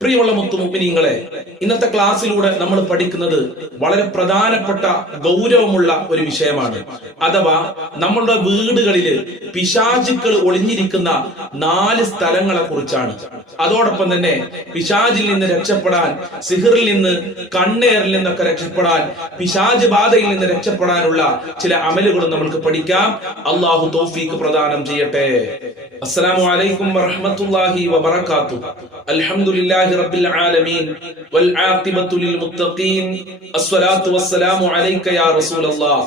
പ്രിയമുള്ള മുത്തുമുഅ്മിനീങ്ങളെ, ഇന്നത്തെ ക്ലാസ്സിലൂടെ നമ്മൾ പഠിക്കുന്നത് വളരെ പ്രധാനപ്പെട്ട ഗൗരവമുള്ള ഒരു വിഷയമാണ്. അഥവാ നമ്മളുടെ വീടുകളിൽ പിശാചുക്കൾ ഒളിഞ്ഞിരിക്കുന്ന 4 സ്ഥലങ്ങളെ കുറിച്ചാണ്. അതോടൊപ്പം തന്നെ പിശാചിൽ നിന്ന് രക്ഷപ്പെടാൻ, സിഹിറിൽ നിന്ന്, കണ്ണേറിൽ നിന്നൊക്കെ രക്ഷപ്പെടാൻ, പിശാച് ബാധയിൽ നിന്ന് രക്ഷപ്പെടാനുള്ള ചില അമലുകളും നമ്മൾക്ക് പഠിക്കാം. അള്ളാഹു തൗഫീഖ് പ്രദാനം ചെയ്യട്ടെ. അസ്സലാമു അലൈക്കും വറഹ്മത്തുള്ളാഹി വബറകാതുഹു. അൽഹംദുലില്ലാഹി റബ്ബിൽ ആലമീൻ വൽ ആഖിബത്തു ലിൽ മുത്തഖീൻ. അസ്സലാത്തു വസ്സലാമു അലൈക യാ റസൂലല്ലാഹ്.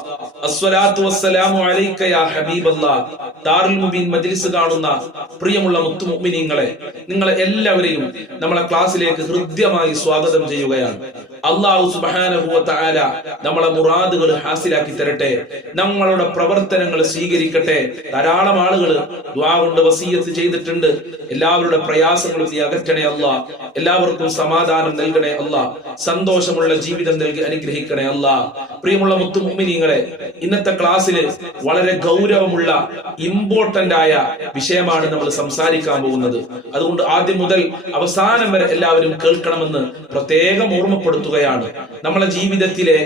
അസ്സലാത്തു വസ്സലാമു അലൈക യാ ഹബീബല്ലാഹ്. ദാറുൽ മുബീൻ മജ്ലിസ് കാണുന്ന പ്രിയമുള്ള മുത്തുമുഅ്മിനീങ്ങളെ, നിങ്ങളെ എല്ലാവരെയും നമ്മളെ ക്ലാസ്സിലേക്ക് ഹൃദ്യമായി സ്വാഗതം ചെയ്യുകയാണ്. അല്ലാഹു സുബ്ഹാനഹു വ തആല നമ്മളെ മുറാദുകൾ ഹാസിലാക്കി തരട്ടെ, നമ്മളുടെ പ്രവർത്തനങ്ങൾ സ്വീകരിക്കട്ടെ. ധാരാളം ആളുകൾ ദുആ കൊണ്ട് വസിയത്ത് ചെയ്തിട്ടുണ്ട്. എല്ലാവരുടെ പ്രയാസങ്ങളും നീ അകറ്റണേ അല്ലാഹ്. എല്ലാവർക്കും സമാധാനം നൽകണേ അല്ലാഹ്. സന്തോഷമുള്ള ജീവിതം നൽകി അനുഗ്രഹിക്കണേ അല്ലാഹ്. പ്രിയമുള്ള മുത്തുമുഅ്മിനീങ്ങളെ, ഇന്നത്തെ ക്ലാസ്സിൽ വളരെ ഗൗരവമുള്ള ഇമ്പോർട്ടന്റ് ആയ വിഷയമാണ് നമ്മൾ സംസാരിക്കാൻ പോകുന്നത്. അതുകൊണ്ട് ആദ്യം മുതൽ അവസാനം വരെ എല്ലാവരും കേൾക്കണമെന്ന് പ്രത്യേകം ഓർമ്മപ്പെടുത്തുകയാണ്. നമ്മളെ ജീവിതത്തിലെ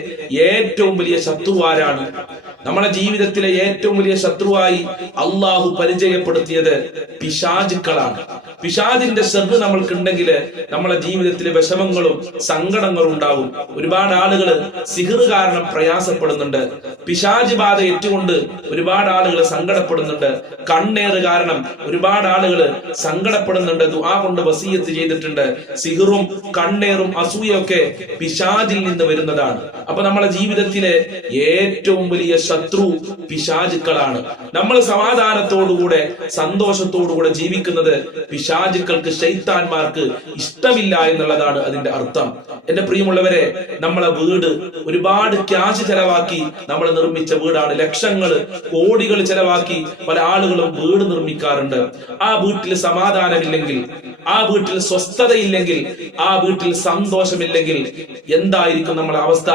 ഏറ്റവും വലിയ ശത്രുവാരാണ്? നമ്മളെ ജീവിതത്തിലെ ഏറ്റവും വലിയ ശത്രുവായി അള്ളാഹു പരിചയപ്പെടുത്തിയത് പിശാചുക്കളാണ്. പിശാചിന്റെ ശ്രദ്ധ നമ്മൾക്കുണ്ടെങ്കിൽ നമ്മളെ ജീവിതത്തിലെ വിഷമങ്ങളും സങ്കടങ്ങളും ഉണ്ടാകും. ഒരുപാട് ആളുകൾ സിഹിർ കാരണം പ്രയാസപ്പെടുന്നുണ്ട്. പിശാച് ബാധ ഏറ്റുകൊണ്ട് ഒരുപാട് ആളുകൾ സങ്കടപ്പെടുന്നുണ്ട്. കണ്ണേറ് കാരണം ഒരുപാട് ആളുകൾ സങ്കടപ്പെടുന്നുണ്ട്. ദുആ കൊണ്ട് വസിയത്ത് ചെയ്തിട്ടുണ്ട്. സിഹിറും കണ്ണേറും അസൂയൊക്കെ പിശാചിൽ നിന്ന് വരുന്നതാണ്. അപ്പൊ നമ്മളെ ജീവിതത്തിലെ ഏറ്റവും വലിയ ശത്രു പിശാചുക്കളാണ്. നമ്മൾ സമാധാനത്തോടുകൂടെ സന്തോഷത്തോടുകൂടെ ജീവിക്കുന്നത് പിശാചുക്കൾക്ക്, ശൈത്താന്മാർക്ക് ഇഷ്ടമില്ല എന്നുള്ളതാണ് അതിന്റെ അർത്ഥം. എന്റെ പ്രിയമുള്ളവരെ, നമ്മളെ വീട് ഒരുപാട് ക്യാഷ് ചെലവാക്കി നമ്മൾ നിർമ്മിച്ച വീടാണ്. ലക്ഷങ്ങള്, കോടികൾ ചെലവാക്കി പല ആളുകളും വീട് നിർമ്മിക്കാറുണ്ട്. ആ വീട്ടിൽ സമാധാനമില്ലെങ്കിൽ, ആ വീട്ടിൽ സ്വസ്ഥതയില്ലെങ്കിൽ, ആ വീട്ടിൽ സന്തോഷമില്ലെങ്കിൽ എന്തായിരിക്കും നമ്മളെ അവസ്ഥ?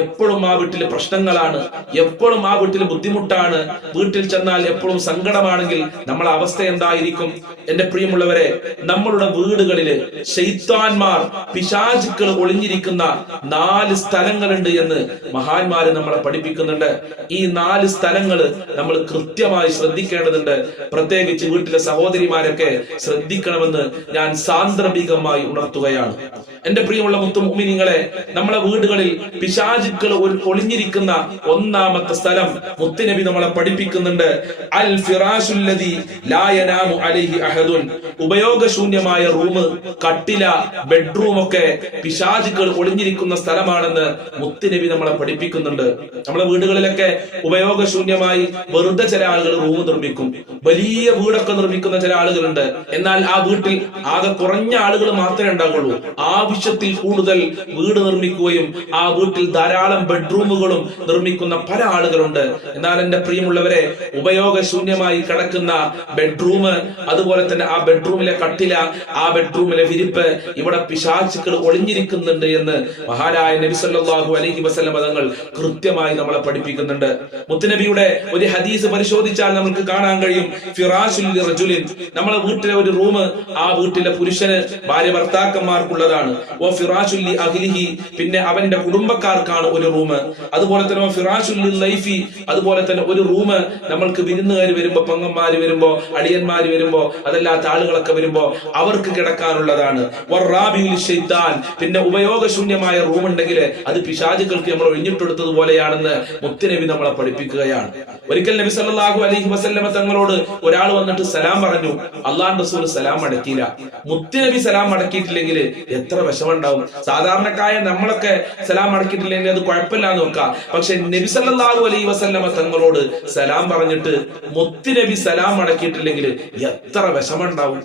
എപ്പോഴും ആ വീട്ടിൽ പ്രശ്നങ്ങളാണ്, എപ്പോഴും ആ വീട്ടിൽ ബുദ്ധിമുട്ടാണ്. വീട്ടിൽ ചെന്നാൽ എപ്പോഴും സങ്കടമാണെങ്കിൽ നമ്മളെ അവസ്ഥ എന്തായിരിക്കും? എന്റെ പ്രിയമുള്ളവരെ, നമ്മളുടെ വീടുകളില് ശൈത്താന്മാർ, പിശാചുക്കൾ ഒളിഞ്ഞിരിക്കുന്ന 4 സ്ഥലങ്ങളുണ്ട് എന്ന് മഹാന്മാര് നമ്മളെ പഠിപ്പിക്കുന്നുണ്ട്. ഈ 4 സ്ഥലങ്ങള് നമ്മൾ കൃത്യമായി ശ്രദ്ധിക്കേണ്ടതുണ്ട്. പ്രത്യേകിച്ച് വീട്ടിലെ സഹോദരിമാരൊക്കെ ശ്രദ്ധിക്കണമെന്ന് ഞാൻ സാന്ദർഭികമായി ഉണർത്തുകയാണ്. എന്റെ പ്രിയമുള്ള മുത്തുമുഅ്മിനീങ്ങളെ, നമ്മളെ വീടുകളിൽ പിശാചുക്കൾ ഒളിഞ്ഞിരിക്കുന്ന ഒന്നാമത്തെ സ്ഥലം മുത്തുനബി നമ്മളെ പഠിപ്പിക്കുന്നുണ്ട്. അൽ ഫിറാശുല്ലദി ലാ യനാമു അലൈഹി അഹദുൻ. ഉപയോഗശൂന്യമായ റൂം, കട്ടില, ബെഡ്റൂം ഒക്കെ പിശാചുക്കൾ ഒളിഞ്ഞിരിക്കുന്ന സ്ഥലമാണെന്ന് മുത്തുനബി നമ്മളെ പഠിപ്പിക്കുന്നുണ്ട്. നമ്മളെ വീടുകളിലൊക്കെ ഉപയോഗശൂന്യമായി വെറുതെ ചില ആളുകൾ റൂം നിർമ്മിക്കും. വലിയ വീടൊക്കെ നിർമ്മിക്കുന്ന ചില ആളുകളുണ്ട്. എന്നാൽ ആ വീട്ടിൽ ആകെ കുറഞ്ഞ ആളുകൾ മാത്രമേ ഉണ്ടാകുള്ളൂ. ആവശ്യത്തിൽ കൂടുതൽ വീട് നിർമ്മിക്കുകയും ആ വീട്ടിൽ ധാരാളം ബെഡ്റൂമുകളും നിർമ്മിക്കുന്ന പല ആളുകളുണ്ട്. എന്നാൽ എന്റെ പ്രിയമുള്ളവരെ, ഉപയോഗശൂന്യമായി കിടക്കുന്ന ബെഡ്റൂം, അതുപോലെ തന്നെ ആ ബെഡ്റൂമിലെ കട്ടില, ആ ബെഡ്റൂമിലെ വിരിപ്പ്, ഇവിടെ പിശാചുക്കൾ ഒളിഞ്ഞിരിക്കുന്നുണ്ട് എന്ന് മഹാനായ നബി സല്ലല്ലാഹു അലൈഹി വസല്ലം തങ്ങൾ കൃത്യമായി നമ്മളെ പഠിപ്പിക്കുന്നുണ്ട്. മുത്തുനബിയുടെ ഒരു ഹദീസ് പരിശോധിച്ചാൽ നമുക്ക് കാണാൻ കഴിയും. ഫിറാശുൽ റജുലിൻ, നമ്മളെ വീട്ടിലെ ഒരു റൂം, ആ വീട്ടിലെ പുരുഷന്, ഭാര്യ ഭർത്താക്കന്മാർക്കുള്ളതാണ്. ഓ ഫിറാശുൽ ലി അഹ്ലിഹി, പിന്നെ അവന്റെ കുടുംബക്കാർക്കാണ് ഒരു റൂം. അതുപോലെ തന്നെ ഫിറാശുൽ ലിൽ ലൈഫി, അതുപോലെ തന്നെ ഒരു റൂം നമ്മൾക്ക് വിരുന്നുകാർ വരുമ്പോ, പെങ്ങന്മാര് വരുമ്പോ, അടിയന്മാര് വരുമ്പോ, അതല്ലാത്ത ആളുകളൊക്കെ വരുമ്പോ അവർക്ക് കിടക്കാനുള്ളതാണ്. വറാബിയുൽ ശൈത്താൻ, പിന്നെ ഉപയോഗശൂന്യമായ റൂം ഉണ്ടെങ്കിൽ അത് പിശാചുക്കൾക്ക് നമ്മൾ ഒഴിഞ്ഞിട്ടെടുത്തതുപോലെയാണെന്ന് മുത്തുനബി നമ്മളെ പഠിപ്പിക്കുകയാണ്. ഒരിക്കൽ നബി സല്ലല്ലാഹു അലൈഹി വസല്ലമ തങ്ങളോട് ഒരാൾ വന്നിട്ട് സലാം പറഞ്ഞു. അല്ലാഹുവിന്റെ റസൂൽ സലാം മടക്കിയില്ല. മുത്തുനബി സലാം മടക്കിയിട്ടില്ലെങ്കിൽ എത്ര വിഷമമുണ്ടാവും? സാധാരണക്കായ നമ്മളൊക്കെ സലാം മടക്കിയിട്ടില്ലെങ്കിൽ അത് കുഴപ്പമില്ല എന്ന് നോക്കാം. പക്ഷെ നബി സല്ലല്ലാഹു അലൈഹി വസല്ലമ തങ്ങളോട് സലാം പറഞ്ഞിട്ട് മുത്തുനബി സലാം മടക്കിയിട്ടില്ലെങ്കിൽ എത്ര വിഷമമുണ്ടാവും?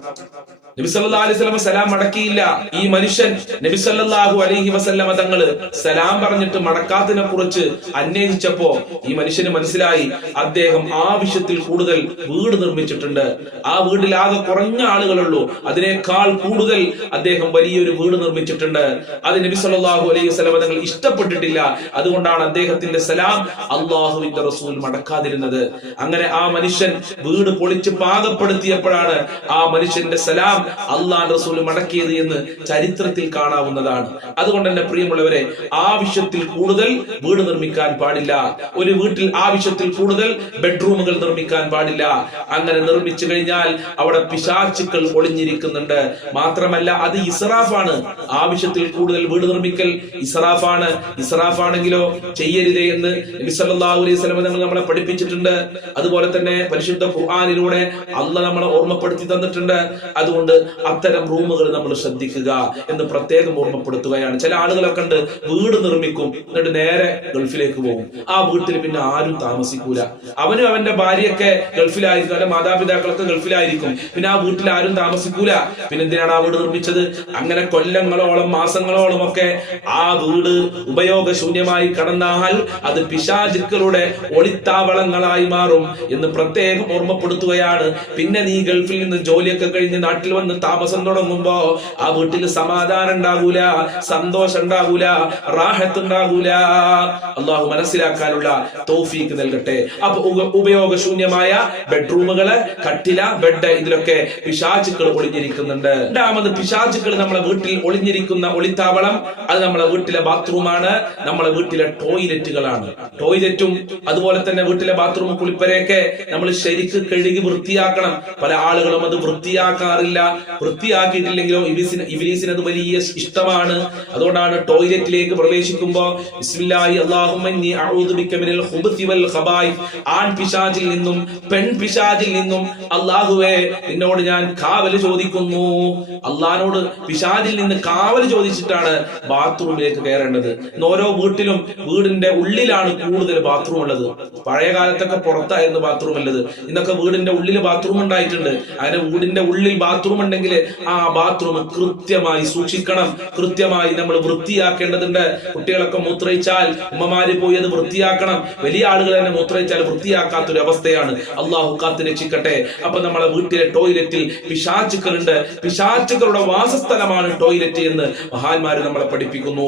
നബി സല്ലല്ലാഹു അലൈഹി വസല്ലം സലാം മടക്കിയില്ല. ഈ മനുഷ്യൻ നബി സല്ലല്ലാഹു അലൈഹി വസല്ലം തങ്ങള് സലാം പറഞ്ഞിട്ട് മടക്കാത്തിനെ കുറിച്ച് അന്വേഷിച്ചപ്പോ ഈ മനുഷ്യന് മനസ്സിലായി, അദ്ദേഹം ആവശ്യത്തിൽ കൂടുതൽ വീട് നിർമ്മിച്ചിട്ടുണ്ട്. ആ വീട്ടിൽ ആകെ കുറഞ്ഞ ആളുകളുള്ളൂ, അതിനേക്കാൾ കൂടുതൽ അദ്ദേഹം വലിയൊരു വീട് നിർമ്മിച്ചിട്ടുണ്ട്. അത് നബി സല്ലല്ലാഹു അലൈഹി വസല്ലം തങ്ങൾ ഇഷ്ടപ്പെട്ടിട്ടില്ല. അതുകൊണ്ടാണ് അദ്ദേഹത്തിന്റെ സലാം അള്ളാഹുവിന്റെ റസൂൽ മടക്കാതിരുന്നത്. അങ്ങനെ ആ മനുഷ്യൻ വീട് പൊളിച്ച് പാകപ്പെടുത്തിയപ്പോഴാണ് ആ മനുഷ്യന്റെ സലാം അള്ളാഹു റസൂൽ മടക്കിയത് എന്ന് ചരിത്രത്തിൽ കാണാവുന്നതാണ്. അതുകൊണ്ട് തന്നെ പ്രിയമുള്ളവരെ, ആവശ്യത്തിൽ കൂടുതൽ വീട് നിർമ്മിക്കാൻ പാടില്ല. ഒരു വീട്ടിൽ ആവശ്യത്തിൽ കൂടുതൽ ബെഡ്റൂമുകൾ നിർമ്മിക്കാൻ പാടില്ല. അങ്ങനെ നിർമ്മിച്ചു കഴിഞ്ഞാൽ അവിടെ പിശാചുക്കൾ ഒളിഞ്ഞിരിക്കുന്നുണ്ട്. മാത്രമല്ല അത് ഇസ്രാഫാണ്. ആവശ്യത്തിൽ കൂടുതൽ വീട് നിർമ്മിക്കൽ ഇസ്രാഫാണ്. ഇസ്രാഫാണെങ്കിലോ ചെയ്യരുതേ എന്ന് നബി സല്ലല്ലാഹു അലൈഹി വസല്ലം നമ്മളെ പഠിപ്പിച്ചിട്ടുണ്ട്. അതുപോലെ തന്നെ പരിശുദ്ധ ഖുർആനിലൂടെ അള്ളാഹ് നമ്മളെ ഓർമ്മപ്പെടുത്തി തന്നിട്ടുണ്ട്. അതുകൊണ്ട് അത്തരം റൂമുകൾ നമ്മൾ ശ്രദ്ധിക്കുക എന്ന് പ്രത്യേകം ഓർമ്മപ്പെടുത്തുകയാണ്. ചില ആളുകളൊക്കെ ഉണ്ട്, വീട് നിർമ്മിക്കും, എന്നിട്ട് നേരെ ഗൾഫിലേക്ക് പോകും. ആ വീട്ടിൽ പിന്നെ ആരും താമസിക്കൂല. അവനും അവന്റെ ഭാര്യയൊക്കെ ഗൾഫിലായിരിക്കും, അവന്റെ മാതാപിതാക്കളൊക്കെ ഗൾഫിലായിരിക്കും. പിന്നെ ആ വീട്ടിൽ ആരും താമസിക്കൂല. പിന്നെ എന്തിനാണ് ആ വീട് നിർമ്മിച്ചത്? അങ്ങനെ കൊല്ലങ്ങളോളം മാസങ്ങളോളം ഒക്കെ ആ വീട് ഉപയോഗശൂന്യമായി കടന്നാൽ അത് പിശാചുക്കളുടെ ഒളിത്താവളങ്ങളായി മാറും എന്ന് പ്രത്യേകം ഓർമ്മപ്പെടുത്തുകയാണ്. പിന്നെ നീ ഗൾഫിൽ നിന്ന് ജോലിയൊക്കെ കഴിഞ്ഞ് നാട്ടിൽ വന്ന് താമസം തുടങ്ങുമ്പോ ആ വീട്ടിൽ സമാധാനം ഉണ്ടാകൂല, സന്തോഷം ഉണ്ടാകൂല, റാഹത്ത് ഉണ്ടാകൂല. അള്ളാഹു മനസ്സിലാക്കാനുള്ള തൗഫീക്ക് നൽകട്ടെ. അപ്പൊ ഉപയോഗശൂന്യമായ ബെഡ്റൂമുകള്, കട്ടില, ബെഡ്, ഇതിലൊക്കെ പിശാചുക്കൾ ഒളിഞ്ഞിരിക്കുന്നുണ്ട്. രണ്ടാമത്, പിശാചുക്കൾ നമ്മളെ വീട്ടിൽ ഒളിഞ്ഞിരിക്കുന്ന ഒളിത്താവളം അത് നമ്മളെ വീട്ടിലെ ബാത്റൂമാണ്, നമ്മളെ വീട്ടിലെ ടോയ്ലറ്റുകളാണ്. ടോയ്ലറ്റും അതുപോലെ തന്നെ വീട്ടിലെ ബാത്റൂം, കുളിപ്പരയൊക്കെ നമ്മൾ ശരിക്ക് കഴുകി വൃത്തിയാക്കണം. പല ആളുകളും അത് വൃത്തിയാക്കാറില്ല. വൃത്തിയാക്കിയിട്ടില്ലെങ്കിലോ ഇബ്ലീസിന് അത് വലിയ ഇഷ്ടമാണ്. അതുകൊണ്ടാണ് ടോയ്ലറ്റിലേക്ക് പ്രവേശിക്കുമ്പോ ബിസ്മില്ലാഹി അല്ലാഹുമ്മ ഇന്നി അഊദു ബിക മിനൽ ഖുബുതി വൽ ഖബായിസ്, ആൺ പിശാചിൽ നിന്നും പെൺ പിശാചിൽ നിന്നും അല്ലാഹുവേ നിന്നോട് ഞാൻ കാവല് ചോദിക്കുന്നു. അല്ലാഹുവോട് പിശാചിൽ നിന്ന് കാവല് ചോദിച്ചിട്ടാണ് ബാത്റൂമിലേക്ക് കയറേണ്ടത്. ഓരോ വീട്ടിലും വീടിന്റെ ഉള്ളിലാണ് കൂടുതൽ ബാത്റൂം ഉള്ളത്. പഴയ കാലത്തൊക്കെ പുറത്തായിരുന്നു ബാത്റൂം ഉള്ളത്. ഇന്നൊക്കെ വീടിന്റെ ഉള്ളിൽ ബാത്റൂം ഉണ്ടായിട്ടുണ്ട്. അങ്ങനെ വീടിന്റെ ഉള്ളിൽ ബാത്റൂം ഉണ്ടെങ്കിൽ ആ ബാത്റൂം കൃത്യമായി സൂക്ഷിക്കണം, കൃത്യമായി നമ്മൾ വൃത്തിയാക്കേണ്ടതുണ്ട്. കുട്ടികളൊക്കെ മൂത്രയിച്ചാൽ ഉമ്മമാര് പോയി അത് വൃത്തിയാക്കണം. വലിയ ആളുകൾ തന്നെ മൂത്രയിച്ചാൽ വൃത്തിയാക്കാത്തൊരു അവസ്ഥയാണ്. അള്ളാഹു കാത്ത് രക്ഷിക്കട്ടെ. അപ്പൊ നമ്മളെ വീട്ടിലെ ടോയ്ലറ്റിൽ പിശാചുക്കളുണ്ട്. പിശാചുക്കളുടെ വാസസ്ഥലമാണ് ടോയ്ലറ്റ് എന്ന് മഹാന്മാര് നമ്മളെ പഠിപ്പിക്കുന്നു.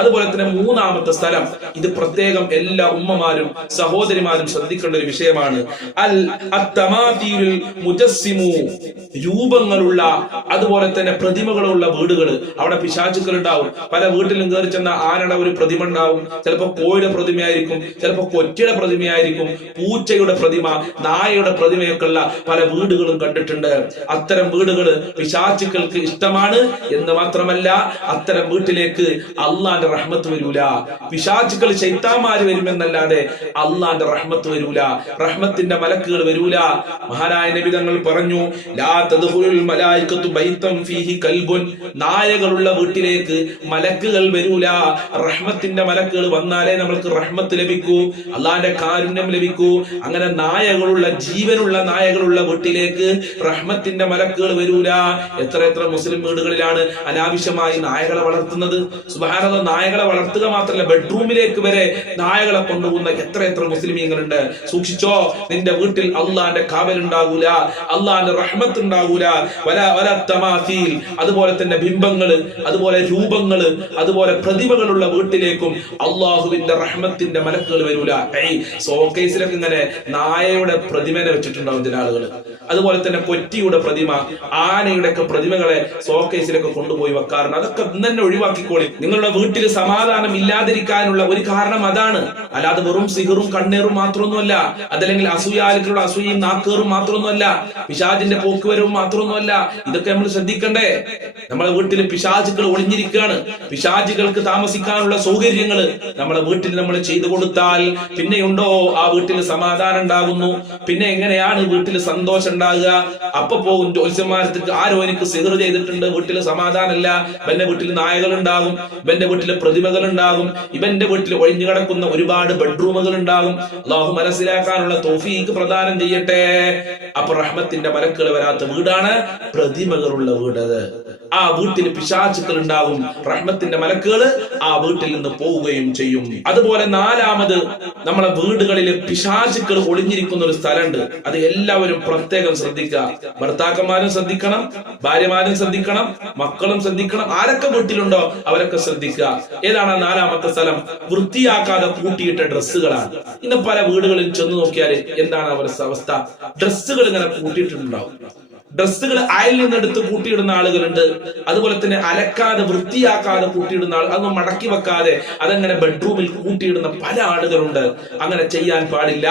അതുപോലെ തന്നെ മൂന്നാമത്തെ സ്ഥലം, ഇത് പ്രത്യേകം എല്ലാ ഉമ്മമാരും സഹോദരിമാരും ശ്രദ്ധിക്കേണ്ട ഒരു വിഷയമാണ്. അൽ അത്തമാതീലുൽ മുജസ്സിമു, രൂപങ്ങളുള്ള അതുപോലെ തന്നെ പ്രതിമകളുള്ള വീടുകൾ. അവിടെ പിശാചുക്കൾ ഉണ്ടാവും. പല വീട്ടിലും കയറി ചെന്ന ആനയുടെ ഒരു പ്രതിമ ഉണ്ടാവും. ചിലപ്പോ കോഴിയുടെ പ്രതിമയായിരിക്കും, ചിലപ്പോ കൊറ്റിയുടെ പ്രതിമയായിരിക്കും, പൂച്ചയുടെ പ്രതിമ, നായയുടെ പ്രതിമയൊക്കെ ഉള്ള പല വീടുകളും കണ്ടിട്ടുണ്ട്. അത്തരം വീടുകൾ പിശാചുക്കൾക്ക് ഇഷ്ടമാണ് എന്ന് മാത്രമല്ല, അത്തരം വീട്ടിലേക്ക് അള്ളാന്റെ റഹ്മത്ത് വരൂല. പിശാചുക്കൾ ശൈത്താന്മാര് വരുമെന്നല്ലാതെ അള്ളാന്റെ റഹ്മത്ത് വരൂല, റഹ്മത്തിന്റെ മലക്കുകൾ വരൂല. മഹാനായ നബി തങ്ങൾ പറഞ്ഞു, ലാ തദ്ഖുലുൽ മലായികത്തു ബൈതൻ ഫീഹി കൽബുൻ, നായകളുള്ള വീട്ടിലേക്ക് മലക്കുകൾ വരൂല. റഹ്മത്തിന്റെ മലക്കുകൾ വന്നാലേ നമ്മൾക്ക് റഹ്മത്ത് ലഭിക്കൂ, അള്ളാന്റെ കാരുണ്യം ലഭിക്കൂ. അങ്ങനെ നായകളുള്ള, ജീവനുള്ള നായകളുള്ള വീട്ടിലേക്ക് റഹ്മത്തിന്റെ മലക്കുകൾ വരൂല. എത്ര എത്ര മുസ്ലിം വീടുകളിലാണ് അനാവശ്യമായി നായകളെ വളർത്തുന്നത്. സുബ്ഹാനല്ലാഹ്, നായകളെ വളർത്തുക മാത്രമല്ല, ബെഡ്റൂമിലേക്ക് വരെ നായകളെ കൊണ്ടുപോകുന്ന എത്ര എത്ര മുസ്ലിമീങ്ങളുണ്ട്. സൂക്ഷിച്ചോ, നിന്റെ വീട്ടിൽ അള്ളാന്റെ കാവലുണ്ടാകൂല, അള്ളാന്റെ റഹ്മത്ത് ഉണ്ടാകൂല. തമാസീൽ, അതുപോലെ തന്നെ ബിംബങ്ങള്, അതുപോലെ രൂപങ്ങള്, അതുപോലെ പ്രതിമകളുള്ള വീട്ടിലേക്കും അള്ളാഹുവിന്റെ റഹ്മത്തിന്റെ മലക്കുകൾ വരൂല. സോക്കേസിലൊക്കെ ഇങ്ങനെ നായയുടെ പ്രതിമനെ വെച്ചിട്ടുണ്ടാവും ചില ആളുകൾ. അതുപോലെ തന്നെ കൊറ്റിയുടെ പ്രതിമ, ആനയുടെ ഒക്കെ പ്രതിമകളെ സോക്കേസിലൊക്കെ കൊണ്ടുപോയി വെക്കാറുണ്ട്. അതൊക്കെ തന്നെ ഒഴിവാക്കിക്കോളി. നിങ്ങളുടെ വീട്ടിൽ സമാധാനം ഇല്ലാതിരിക്കാനുള്ള ഒരു കാരണം അതാണ്. അല്ലാതെ വെറും സിഹറും കണ്ണേറും മാത്രമൊന്നുമല്ല, അതല്ലെങ്കിൽ അസൂയാലുക്കളുടെ അസൂയയും നാക്കേറും മാത്രമൊന്നുമല്ല, പിശാചിന്റെ പോക്കുവരവും മാത്രമൊന്നുമല്ല. ഇതൊക്കെ നമ്മൾ ശ്രദ്ധിക്കണ്ടേ. നമ്മളെ വീട്ടിൽ പിശാചുക്കൾ ഒളിഞ്ഞിരിക്കുകയാണ്. പിശാചുകൾക്ക് താമസിക്കാനുള്ള സൗകര്യങ്ങൾ നമ്മളെ വീട്ടിൽ നമ്മൾ ചെയ്തു കൊടുത്താൽ പിന്നെയുണ്ടോ ആ വീട്ടിൽ സമാധാനം ഉണ്ടാകുന്നു? പിന്നെ എങ്ങനെയാണ് വീട്ടിൽ സന്തോഷം ഉണ്ടാകുക? അപ്പൊ പോകും ജ്യോത്സ്യന്മാരത്തേക്ക്, ആരോ എനിക്ക് സിഹർ ചെയ്തിട്ടുണ്ട്, വീട്ടിൽ സമാധാനമല്ല, ഇവന്റെ വീട്ടിൽ നായകൾ ഉണ്ടാകും, ഇവന്റെ വീട്ടിൽ പ്രതിമകൾ ഉണ്ടാകും, ഇവന്റെ വീട്ടിൽ ഒഴിഞ്ഞു കിടക്കുന്ന ഒരുപാട് ബെഡ്റൂമുകൾ ഉണ്ടാകും. അല്ലാഹു മനസ്സിലാക്കാനുള്ള തൗഫീഖ് പ്രദാനം ചെയ്യട്ടെ. അപ്പൊ റഹ്മത്തിന്റെ മലക്കുകൾ വരാത്ത വീടാണ് പ്രതിമകളുള്ള വീട്. ആ വീട്ടിൽ പിശാചുക്കൾ ഉണ്ടാകും, റഹ്മത്തിന്റെ മലക്കുകൾ ആ വീട്ടിൽ നിന്ന് പോവുകയും ചെയ്യും. അതുപോലെ നാലാമത്, നമ്മളെ വീടുകളിൽ പിശാചുക്കൾ ഒളിഞ്ഞിരിക്കുന്ന ഒരു സ്ഥലമുണ്ട്. അത് എല്ലാവരും പ്രത്യേകം ശ്രദ്ധിക്കുക. ഭർത്താക്കന്മാരും ശ്രദ്ധിക്കണം, ഭാര്യമാരും ശ്രദ്ധിക്കണം, മക്കളും ശ്രദ്ധിക്കണം. ആരൊക്കെ വീട്ടിലുണ്ടോ അവരൊക്കെ ശ്രദ്ധിക്കുക. ഏതാണ് ആ നാലാമത്തെ സ്ഥലം? വൃത്തിയാക്കാതെ കൂട്ടിയിട്ട ഡ്രസ്സുകളാണ്. ഇന്ന് പല വീടുകളിൽ ചെന്ന് നോക്കിയാൽ എന്താണ് അവരുടെ അവസ്ഥ? ഡ്രസ്സുകൾ ഇങ്ങനെ കൂട്ടിയിട്ടുണ്ടാവും. ഡ്രസ്സുകൾ അയൽ നിന്നെടുത്ത് കൂട്ടിയിടുന്ന ആളുകളുണ്ട്. അതുപോലെ തന്നെ അലക്കാതെ വൃത്തിയാക്കാതെ കൂട്ടിയിടുന്ന ആൾ, അതൊന്നും മടക്കി വെക്കാതെ അതങ്ങനെ ബെഡ്റൂമിൽ കൂട്ടിയിടുന്ന പല ആളുകളുണ്ട്. അങ്ങനെ ചെയ്യാൻ പാടില്ല.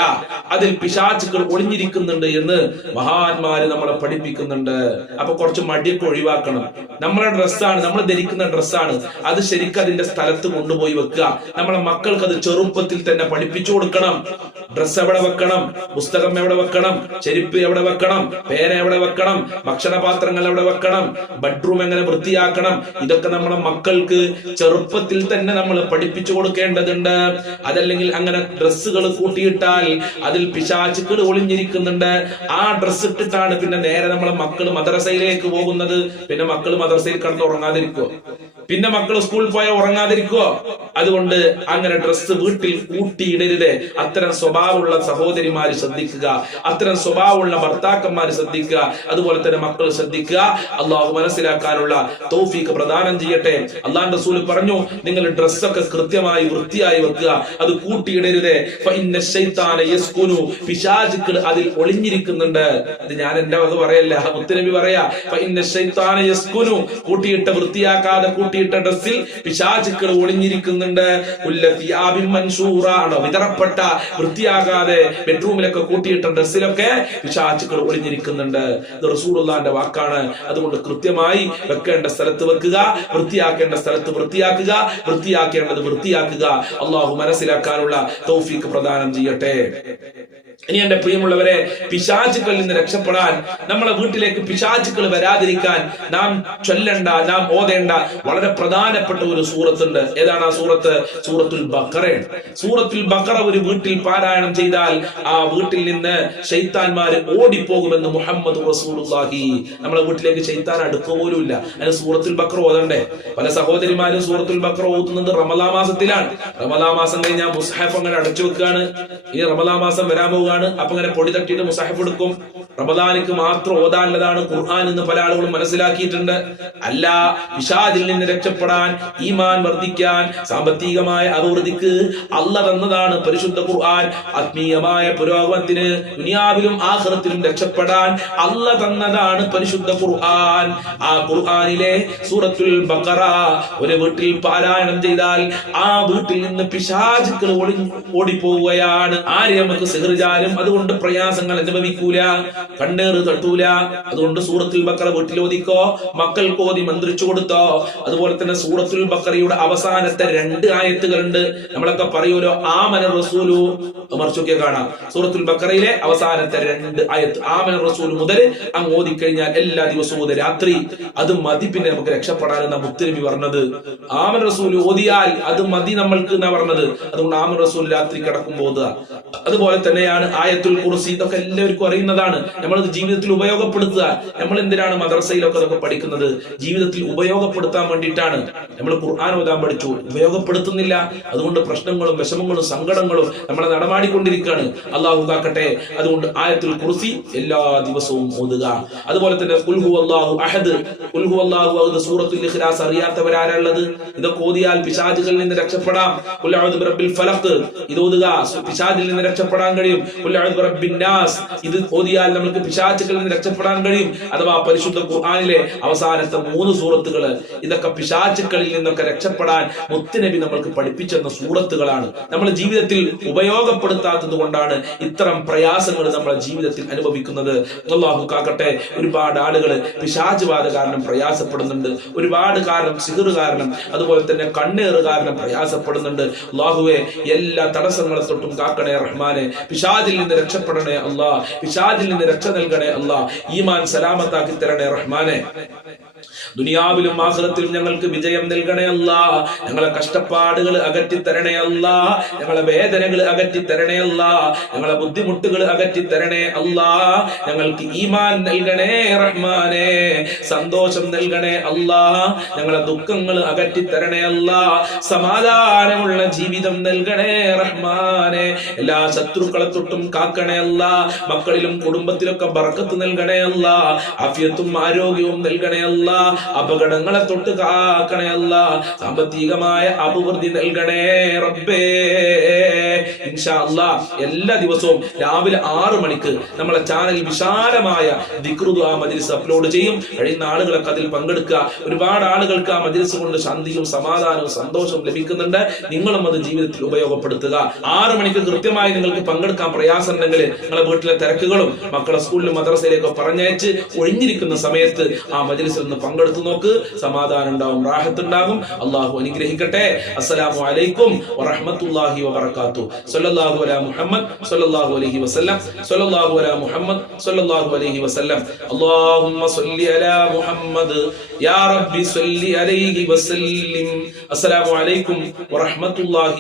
അതിൽ പിശാചുക്കൾ ഒളിഞ്ഞിരിക്കുന്നുണ്ട് എന്ന് മഹാന്മാര് നമ്മളെ പഠിപ്പിക്കുന്നുണ്ട്. അപ്പൊ കുറച്ച് മടിയൊക്കെ ഒഴിവാക്കണം. നമ്മളെ ഡ്രസ്സാണ്, നമ്മൾ ധരിക്കുന്ന ഡ്രസ്സാണ്, അത് ശരിക്കും അതിന്റെ സ്ഥലത്ത് കൊണ്ടുപോയി വെക്കുക. നമ്മളെ മക്കൾക്ക് അത് ചെറുപ്പത്തിൽ തന്നെ പഠിപ്പിച്ചു കൊടുക്കണം. ഡ്രസ്സ് എവിടെ വെക്കണം, പുസ്തകം എവിടെ വെക്കണം, ചെരുപ്പ് എവിടെ വെക്കണം, പേന എവിടെ വെക്കണം, ഭക്ഷണപാത്രങ്ങൾ എവിടെ വെക്കണം, ബെഡ്റൂം എങ്ങനെ വൃത്തിയാക്കണം, ഇതൊക്കെ നമ്മളെ മക്കൾക്ക് ചെറുപ്പത്തിൽ തന്നെ നമ്മൾ പഠിപ്പിച്ചു കൊടുക്കേണ്ടതുണ്ട്. അതല്ലെങ്കിൽ അങ്ങനെ ഡ്രസ്സുകൾ കൂട്ടിയിട്ടാൽ അതിൽ പിശാചുക്കൾ ഒളിഞ്ഞിരിക്കുന്നുണ്ട്. ആ ഡ്രസ്സ് ഇട്ടിട്ടാണ് പിന്നെ നേരെ നമ്മളെ മക്കൾ മദ്രസയിലേക്ക് പോകുന്നത്. പിന്നെ മക്കൾ മദ്രസയിൽ കടന്ന് ഉറങ്ങാതിരിക്കോ? പിന്നെ മക്കൾ സ്കൂളിൽ പോയാൽ ഉറങ്ങാതിരിക്കോ? അതുകൊണ്ട് അങ്ങനെ ഡ്രസ്സ് വീട്ടിൽ കൂട്ടിയിടരുത്. അത്തരം സ്വഭാവമുള്ള സഹോദരിമാര് ശ്രദ്ധിക്കുക, അത്തരം സ്വഭാവമുള്ള ഭർത്താക്കന്മാർ ശ്രദ്ധിക്കുക, അതുപോലെ തന്നെ മക്കൾ ശ്രദ്ധിക്കുക. അള്ളാഹു മനസ്സിലാക്കാനുള്ള തൗഫീഖ് പ്രദാനം ചെയ്യട്ടെ. അള്ളാഹുവിന്റെ റസൂൽ പറഞ്ഞു, നിങ്ങൾ ഡ്രസ്സൊക്കെ കൃത്യമായി വൃത്തിയായി വെക്കുക, അത് കൂട്ടിയിടരുത്. പിശാചുക്കൾ അതിൽ ഒളിഞ്ഞിരിക്കുന്നുണ്ട്. ഇത് ഞാൻ എന്റെ വക പറയല്ല, മുത്തുനബി പറയാ. കൂട്ടിയിട്ട വൃത്തിയാക്കാതെ കൂട്ടിയിട്ട ഡ്രസ്സിൽ പിശാചുക്കൾ ഒളിഞ്ഞിരിക്കുന്നുണ്ട്. വിതറപ്പെട്ട വൃത്തിയാകാതെ ബെഡ്റൂമിലൊക്കെ കൂട്ടിയിട്ട ഡ്രസ്സിലൊക്കെ പിശാചുക്കൾ ഒളിഞ്ഞിരിക്കുന്നുണ്ട്. ഇത് റസൂലുള്ളാഹിന്റെ വാക്കാണ്. അതുകൊണ്ട് കൃത്യമായി വെക്കേണ്ട സ്ഥലത്ത് വെക്കുക, വൃത്തിയാക്കേണ്ട സ്ഥലത്ത് വൃത്തിയാക്കുക, വൃത്തിയാക്കേണ്ടത് വൃത്തിയാക്കുക. അള്ളാഹു മനസ്സിലാക്കാനുള്ള തൗഫീഖ് പ്രദാനം ചെയ്യട്ടെ. ഇനി എന്റെ പ്രിയമുള്ളവരെ, പിശാചുക്കളിൽ നിന്ന് രക്ഷപ്പെടാൻ, നമ്മളെ വീട്ടിലേക്ക് പിശാചുക്കൾ വരാതിരിക്കാൻ നാം ചൊല്ലേണ്ട, നാം ഓതേണ്ട വളരെ പ്രധാനപ്പെട്ട ഒരു സൂറത്തുണ്ട്. ഏതാണ് ആ സൂറത്ത്? സൂറത്തുൽ ബഖറയാണ്. സൂറത്തുൽ ബഖറ ഒരു വീട്ടിൽ പാരായണം ചെയ്താൽ ആ വീട്ടിൽ നിന്ന് ശൈത്താന്മാര് ഓടിപ്പോകുമെന്ന് മുഹമ്മദ് റസൂലുള്ളാഹി. നമ്മളെ വീട്ടിലേക്ക് ശൈത്താൻ അടുക്കുക പോലും ഇല്ല. അതിന് സൂറത്തുൽ ബഖറ ഓതണ്ടേ? പല സഹോദരിമാരും സൂറത്തുൽ ബഖറ ഓതുന്നത് റമദാൻ മാസത്തിലാണ്. റമദാൻ മാസം കഴിഞ്ഞാൽ മുസ്ഹഫ് അങ്ങനെ അടച്ചു വെക്കുകയാണ്. ഈ റമദാൻ മാസം വരാൻ പോവുകയാണ്. അപ്പൊ അങ്ങനെ പൊടി തട്ടിയിട്ട് മുസ്ഹഫ് എടുക്കും. റമദാനിക്ക് മാത്രം ഓതാനുള്ളതാണ് ഖുർആൻ എന്ന് പല ആളുകളും മനസ്സിലാക്കിയിട്ടുണ്ട്. അല്ല, പിശാചിൽ നിന്ന് രക്ഷപ്പെടാൻ, ഈമാൻ വർദ്ധിക്കാൻ, സാമ്പത്തികമായ അഭിവൃദ്ധിക്ക് അല്ലാഹ് തന്നതാണ് പരിശുദ്ധ ഖുർആൻ. ആത്മീയമായ പുരോഗമനത്തിന് ദുനിയാവിലും ആഖിറത്തിലും രക്ഷപ്പെടാൻ അല്ലാഹ് തന്നതാണ് പരിശുദ്ധ ഖുർആൻ. ആ ഖുർആനിലെ സൂറത്തുൽ ബഖറ ഒരു വീട്ടിൽ പാരായണം ചെയ്താൽ ആ വീട്ടിൽ നിന്ന് പിശാചുക്കൾ ഓടിപ്പോവുകയാണ്. ആര് നമുക്ക് സിഹ്റിജാലും അതുകൊണ്ട് പ്രയാസങ്ങൾ അനുഭവിക്കൂല, കണ്ണേറ് തട്ടൂല. അതുകൊണ്ട് സൂറത്തുൽ ബഖറ വീട്ടിൽ ഓതിക്കോ, മക്കൾക്ക് ഓതി മന്ത്രിച്ചു കൊടുത്തോ. അതുപോലെ തന്നെ സൂറത്തുൽ ബഖറയുടെ അവസാനത്തെ 2 ആയത്തുകളുണ്ട്. നമ്മളൊക്കെ പറയൂലോ ആമന റസൂലു, മറിച്ചൊക്കെ കാണാം. സൂറത്തുൽ ബഖറയിലെ അവസാനത്തെ 2 ആയത്ത് ആമന റസൂൽ മുതൽ അങ്ങ് ഓതിക്കഴിഞ്ഞാൽ എല്ലാ ദിവസവും രാത്രി അത് മതി, പിന്നെ നമുക്ക് രക്ഷപ്പെടാൻ എന്നാ മുത്തുനബി പറഞ്ഞത്. ആമന റസൂൽ ഓതിയാൽ അത് മതി നമ്മൾക്ക് എന്നാ പറഞ്ഞത്. അതുകൊണ്ട് ആമന റസൂൽ രാത്രി കിടക്കുമ്പോൾ ഓതുക. അതുപോലെ തന്നെയാണ് ആയത്തുൽ കുർസി. ഇതൊക്കെ എല്ലാവർക്കും അറിയുന്നതാണ്. നമ്മളത് ജീവിതത്തിൽ ഉപയോഗപ്പെടുത്തുക. നമ്മൾ എന്തിനാണ് മദ്രസയിലൊക്കെ അതൊക്കെ പഠിക്കുന്നത്? ജീവിതത്തിൽ ഉപയോഗപ്പെടുത്താൻ വേണ്ടിയിട്ടാണ്. നമ്മൾ ഖുർആൻ ഓതാൻ പഠിച്ചു, ഉപയോഗപ്പെടുത്തുന്നില്ല. അതുകൊണ്ട് പ്രശ്നങ്ങളും വിഷമങ്ങളും സങ്കടങ്ങളും നമ്മളെ നടമാടിക്കൊണ്ടിരിക്കുകയാണ്. അള്ളാഹു കാക്കട്ടെ. അതുകൊണ്ട് ആയത്തുൽ കുർസി എല്ലാ ദിവസവും ഓതുക. അതുപോലെ തന്നെ ഖുൽ ഹുവല്ലാഹു അഹദ്, ഖുൽ ഹുവല്ലാഹു അഹദ്, സൂറത്തുൽ ഇഖ്ലാസ് അറിയാത്തവരാരുള്ളത്? ഇതൊക്കെ ഓതിയാൽ പിശാചുകളിൽ നിന്ന് രക്ഷപ്പെടാം. ഖുൽ അഊദു ബിറബ്ബിൽ ഫലഖ്, ഇത് ഓതുക, പിശാചിൽ നിന്ന് രക്ഷപ്പെടാൻ കഴിയും. ഖുൽ അഊദു ബിറബ്ബിൻ നാസ്, ഇത് ഓതിയാൽ നമുക്ക് പിശാചുകളിൽ നിന്ന് രക്ഷപ്പെടാൻ കഴിയും. അഥവാ പരിശുദ്ധ ഖുർആനിലെ അവസാനത്തെ 3 സൂറത്തുകൾ, ഇതൊക്കെ പിശാചുക്കളിൽ നിന്നൊക്കെ രക്ഷപ്പെടാൻ മുത്തുനബി നമ്മൾക്ക് പഠിപ്പിച്ചെന്ന സൂറത്തുകളാണ്. നമ്മൾ ജീവിതത്തിൽ ഉപയോഗപ്പെടുത്താത്തത് കൊണ്ടാണ് ഇത്തരം പ്രയാസങ്ങൾ നമ്മുടെ ജീവിതത്തിൽ അനുഭവിക്കുന്നത്. അല്ലാഹു കാക്കട്ടെ. ഒരുപാട് ആളുകൾ പിശാച് ബാധ കാരണം പ്രയാസപ്പെടുന്നുണ്ട്. ഒരുപാട് കാരണം സിഹ്റ് കാരണം, അതുപോലെ തന്നെ കണ്ണേറ് കാരണം പ്രയാസപ്പെടുന്നുണ്ട്. അല്ലാഹുവേ, എല്ലാ തടസ്സങ്ങളെ തൊട്ടും കാക്കണേ റഹ്മാനെ. പിശാചിൽ നിന്ന് രക്ഷപ്പെടണേ അല്ലാ, പിശാചിൽ നിന്ന് രക്ഷ നൽകണേ അല്ലാ. ഈമാൻ സലാമത്താക്കി തരണേ റഹ്മാനെ. ദുനിയാവിലും ആഖിറത്തിലും ഞങ്ങൾക്ക് വിജയം നൽകണേ അല്ലാ. ഞങ്ങളെ കഷ്ടപ്പാടുകൾ അകറ്റി തരണേ അല്ലാ. ഞങ്ങളെ വേദനകൾ അകറ്റി തരണേ അല്ലാ. ഞങ്ങളെ ബുദ്ധിമുട്ടുകൾ അകറ്റി തരണേ അല്ലാ. ഞങ്ങൾക്ക് ഈമാൻ നൽകണേ റഹ്മാനെ. സന്തോഷം നൽകണേ അല്ലാ. ഞങ്ങളെ ദുഃഖങ്ങൾ അകറ്റി തരണേ അല്ലാ. സമാധാനമുള്ള ജീവിതം നൽകണേ റഹ്മാനെ. എല്ലാ ശത്രുക്കളെ തൊട്ടും കാക്കണേ അല്ലാ. മക്കളിലും കുടുംബത്തിലൊക്കെ ബർക്കത്ത് നൽകണേ അല്ലാ. ആഫിയത്തും ആരോഗ്യവും നൽകണേ അല്ലാ. അപകടങ്ങളെ തൊട്ട് കാക്കണേ അല്ലാ, സാമ്പത്തികമായ അഭിവൃദ്ധി നൽകണേ റബ്ബേ. ഇൻഷാ അല്ലാ എല്ലാ ദിവസവും രാവിലെ 6 മണിക്ക് നമ്മളെ ചാനലിൽ വിശാലമായ ദിക്റു ദുആ മജ്ലിസ് അപ്ലോഡ് ചെയ്യും. കഴിയുന്ന ആളുകളൊക്കെ അതിൽ പങ്കെടുക്കുക. ഒരുപാട് ആളുകൾക്ക് ആ മജ്ലിസ് കൊണ്ട് ശാന്തിയും സമാധാനവും സന്തോഷവും ലഭിക്കുന്നുണ്ട്. നിങ്ങളും അത് ജീവിതത്തിൽ ഉപയോഗപ്പെടുത്തുക. 6 മണിക്ക് കൃത്യമായി നിങ്ങൾക്ക് പങ്കെടുക്കാൻ പ്രയാസം ഉണ്ടെങ്കിൽ നിങ്ങളെ വീട്ടിലെ തിരക്കുകളും മക്കളെ സ്കൂളിലും മദ്രസയിലേക്കോ പറഞ്ഞയച്ച് ഒഴിഞ്ഞിരിക്കുന്ന സമയത്ത് ആ മജ്ലിസിൽ നിന്ന് പങ്കെടുത്തു നോക്ക്. സമാധാനം ഉണ്ടാവും, റാഹത്ത് ഉണ്ടാകും. അള്ളാഹു അനുഗ്രഹിക്കട്ടെ. അസ്സലാമു അലൈക്കും വറഹ്മത്തുള്ളാഹി വബറകാതുഹു. സ്വല്ലല്ലാഹു അലാ മുഹമ്മദ് സ്വല്ലല്ലാഹു അലൈഹി വസല്ലം. സ്വല്ലല്ലാഹു അലാ മുഹമ്മദ് സ്വല്ലല്ലാഹു അലൈഹി വസല്ലം. അല്ലാഹുമ്മ സ്വല്ലി അലാ മുഹമ്മദ് യാ റബ്ബി സ്വല്ലി അലൈഹി വസല്ലിം. അസ്സലാമു അലൈക്കും വറഹ്മത്തുള്ളാഹി